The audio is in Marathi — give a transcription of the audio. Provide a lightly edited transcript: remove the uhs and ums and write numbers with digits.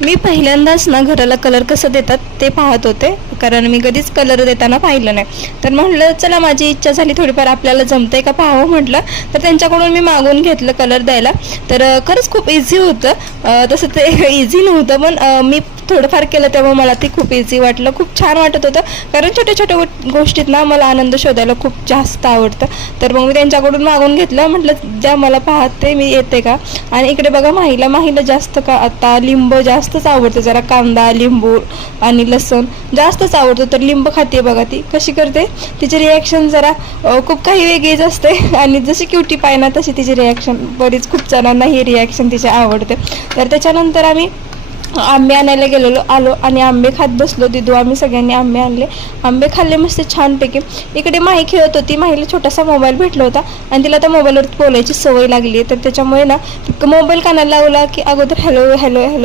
मी पहिल्यांदाच ना घराला कलर कसं देतात ते पाहत होते, कारण मी कधीच कलर देताना पाहिलं नाही. तर म्हटलं चला माझी इच्छा झाली थोडीफार आपल्याला जमतंय का पाहावं म्हटलं. तर त्यांच्याकडून मी मागून घेतलं कलर द्यायला. तर खरंच खूप इझी होतं. तसं ते इझी नव्हतं, पण मी थोडंफार केलं तेव्हा मला ते खूप इझी वाटलं, खूप छान वाटत होतं. कारण छोट्या छोट्या गोष्टीत ना मला आनंद शोधायला खूप जास्त आवडतं. तर मग मी त्यांच्याकडून मागून घेतलं, म्हटलं ज्या मला पाहते मी येते का. आणि इकडे बघा माहीला जास्त का आता लिंबू जास्तच आवडतं, जरा कांदा लिंबू आणि लसूण जास्तच आवडतं. तर लिंबू खाते बघा ती कशी करते, तिची रिॲक्शन जरा खूप काही वेगळीच असते. आणि जशी क्युटी पाय ना तशी तिची रिॲक्शन, बरीच खूप जणांना ही रिॲक्शन तिची आवडते. तर त्याच्यानंतर आम्ही आंबे आणायला आलो आणि आंबे खात बसलो. दिदू आम्ही सगळ्यांनी आंबे आणले, आंबे खाल्ले मस्त छानपैकी. इकडे माही खेळत होती, माहीला छोटासा मोबाईल भेटला होता आणि तिला त्या मोबाईलवर बोलायची सवय लागली. तर त्याच्यामुळे ना मोबाईल कानाला लावला की अगोदर हॅलो हॅलो हॅलो